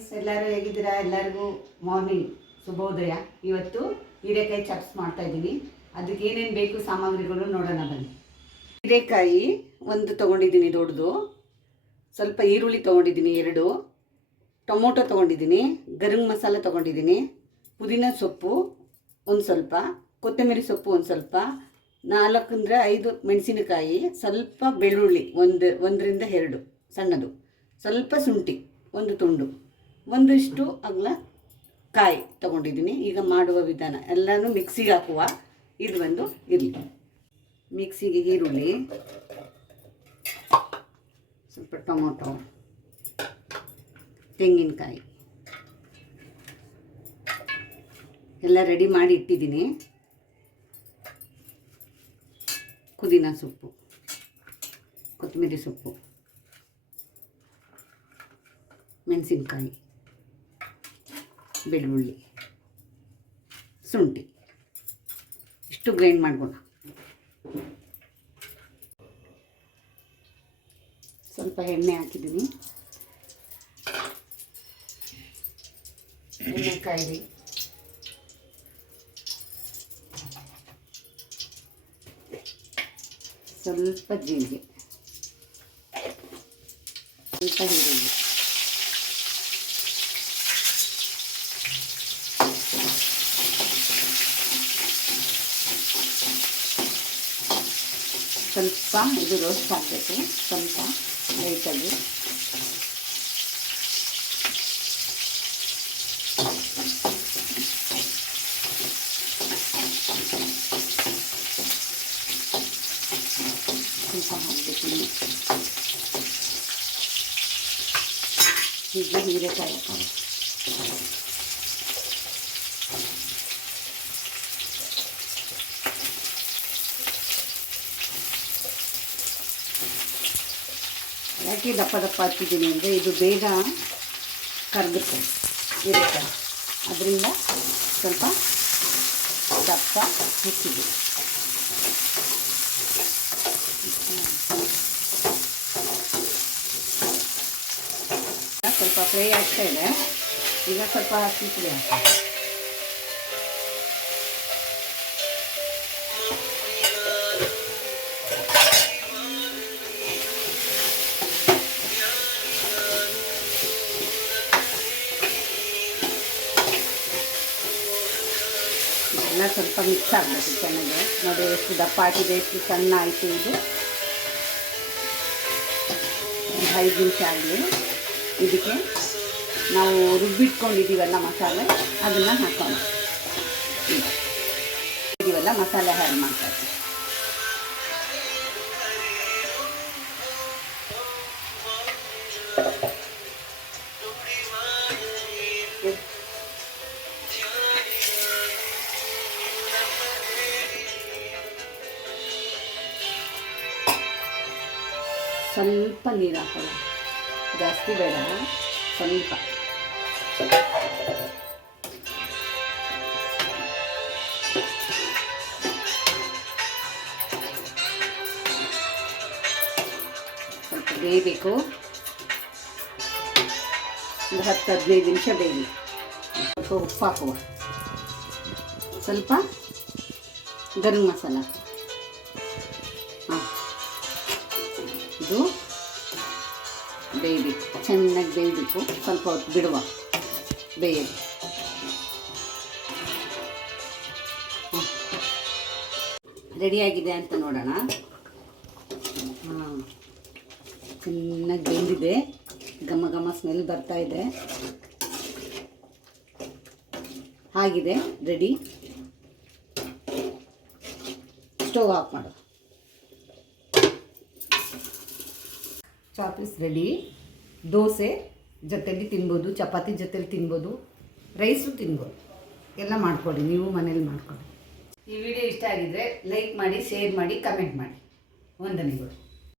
Friends, ಎಲ್ಲರೂ ಹೇಗಿದ್ದೀರಾ? ಎಲ್ಲರಿಗೂ ಮಾರ್ನಿಂಗ್ ಶುಭೋದಯ. ಇವತ್ತು ಹೀರೆಕಾಯಿ ಚಪ್ಸ್ ಮಾಡ್ತಾ ಇದ್ದೀನಿ. ಅದಕ್ಕೆ ಏನೇನು ಬೇಕು ಸಾಮಗ್ರಿಗಳು ನೋಡೋಣ ಬನ್ನಿ. ಹೀರೆಕಾಯಿ ಒಂದು ತೊಗೊಂಡಿದ್ದೀನಿ ದೊಡ್ಡದು, ಸ್ವಲ್ಪ ಈರುಳ್ಳಿ ತೊಗೊಂಡಿದ್ದೀನಿ 2, ಟೊಮೊಟೊ ತೊಗೊಂಡಿದ್ದೀನಿ, ಗರಂ ಮಸಾಲ ತೊಗೊಂಡಿದ್ದೀನಿ, ಪುದೀನ ಸೊಪ್ಪು ಒಂದು ಸ್ವಲ್ಪ, ಕೊತ್ತಂಬರಿ ಸೊಪ್ಪು ಒಂದು ಸ್ವಲ್ಪ, 4 ಅಂದರೆ 5 ಮೆಣಸಿನಕಾಯಿ, ಸ್ವಲ್ಪ ಬೆಳ್ಳುಳ್ಳಿ 1ರಿಂದ 2 ಸಣ್ಣದು, ಸ್ವಲ್ಪ ಶುಂಠಿ ಒಂದು ತುಂಡು, ಒಂದಿಷ್ಟು ಅಗಲ ಕಾಯಿ ತೊಗೊಂಡಿದ್ದೀನಿ. ಈಗ ಮಾಡುವ ವಿಧಾನ ಎಲ್ಲನೂ ಮಿಕ್ಸಿಗೆ ಹಾಕುವ. ಇದು ಒಂದು ಇರಲಿ. ಮಿಕ್ಸಿಗೆ ಈರುಳ್ಳಿ, ಸ್ವಲ್ಪ ಟೊಮೊಟೊ, ತೆಂಗಿನಕಾಯಿ ಎಲ್ಲ ರೆಡಿ ಮಾಡಿ ಇಟ್ಟಿದ್ದೀನಿ. ಪುದೀನ ಸೊಪ್ಪು, ಕೊತ್ತಂಬರಿ ಸೊಪ್ಪು, ಮೆಣಸಿನ್ಕಾಯಿ, ಬೆಳ್ಳುಳ್ಳಿ, ಶುಂಠಿ ಇಷ್ಟು ಗ್ರೈಂಡ್ ಮಾಡ್ಬೋಣ. ಸ್ವಲ್ಪ ಎಣ್ಣೆ ಹಾಕಿದ್ದೀನಿ. ಎಣ್ಣೆ ಕಾಯಿಲಿ, ಸ್ವಲ್ಪ ಜೀರಿಗೆ, ಸ್ವಲ್ಪ ಈರುಳ್ಳಿ, ಸ್ವಲ್ಪ ಇದು ರೋಸ್ಟ್ ಆಗಬೇಕು, ಸ್ವಲ್ಪ ಲೈಟಾಗಿ. ಸ್ವಲ್ಪ ಹಾಕಬೇಕು. ಹೀಗೆ ಹೀರೆಕಾಯಿ ಹಾಕೋಣ. ಯಾಕೆ ದಪ್ಪ ದಪ್ಪ ಹಾಕಿದ್ದೀನಿ ಅಂದರೆ ಇದು ಬೇಗ ಕರಗುತ್ತೆ ಹೀರೆಕಾಯಿ, ಅದರಿಂದ ಸ್ವಲ್ಪ ದಪ್ಪ ಹೆಚ್ಚಿದೆ. ಸ್ವಲ್ಪ ಫ್ರೈ ಆಗ್ತಾ ಇದೆ. ಈಗ ಸ್ವಲ್ಪ ಹಸಿ ಪುಡಿ ಹಾಕಿ, ಎಲ್ಲ ಸ್ವಲ್ಪ ಮಿಕ್ಸ್ ಆಗಬೇಕು ಚೆನ್ನಾಗಿ. ನೋಡಿ ಎಷ್ಟು ದಪ್ಪ ಹಾಕಿದೆ, ಎಷ್ಟು ಸಣ್ಣ ಆಯಿತು. ಇದು 5 ನಿಮಿಷ ಆಗಲಿ. ಇದಕ್ಕೆ ನಾವು ರುಬ್ಬಿಟ್ಕೊಂಡಿದ್ದೀವಲ್ಲ ಮಸಾಲೆ, ಅದನ್ನು ಹಾಕೋಣ. ಇದೀವಲ್ಲ ಮಸಾಲೆ ಹ್ಯಾಡ್ ಮಾಡ್ತಾ ಇದ್ದೀವಿ. ಸ್ವಲ್ಪ ನೀರು ಹಾಕೋಣ, ಜಾಸ್ತಿ ಬೇಡ, ಸ್ವಲ್ಪ. ಸ್ವಲ್ಪ ಬೇಯಬೇಕು, ಒಂದು 10-15 ನಿಮಿಷ ಬೇಯಲಿ. ಸ್ವಲ್ಪ ಉಪ್ಪು ಹಾಕುವ, ಸ್ವಲ್ಪ ಗರಂ ಮಸಾಲ. ಇದು ಬೇಯಬೇಕು, ಚೆನ್ನಾಗಿ ಬೇಯಬೇಕು. ಸ್ವಲ್ಪ ಹೊತ್ತು ಬಿಡುವ ಬೇಯಲಿ. ರೆಡಿಯಾಗಿದೆ ಅಂತ ನೋಡೋಣ. ಚೆನ್ನಾಗಿ ಬೆಂದಿದೆ, ಘಮ ಘಮ ಸ್ಮೆಲ್ ಬರ್ತಾ ಇದೆ. ಆಗಿದೆ, ರೆಡಿ. ಸ್ಟವ್ ಆಫ್ ಮಾಡು. Chops ready. ದೋಸೆ ಜೊತೆಲಿ ತಿನ್ಬೋದು, ಚಪಾತಿ ಜೊತೆಲಿ ತಿನ್ಬೋದು, ರೈಸು ತಿನ್ಬೋದು. ಎಲ್ಲ ಮಾಡ್ಕೊಡಿ, ನೀವು ಮನೇಲಿ ಮಾಡ್ಕೊಡಿ. ಈ ವಿಡಿಯೋ ಇಷ್ಟ ಆಗಿದ್ದರೆ ಲೈಕ್ ಮಾಡಿ, ಶೇರ್ ಮಾಡಿ, ಕಮೆಂಟ್ ಮಾಡಿ. ವಂದನೆಗಳು.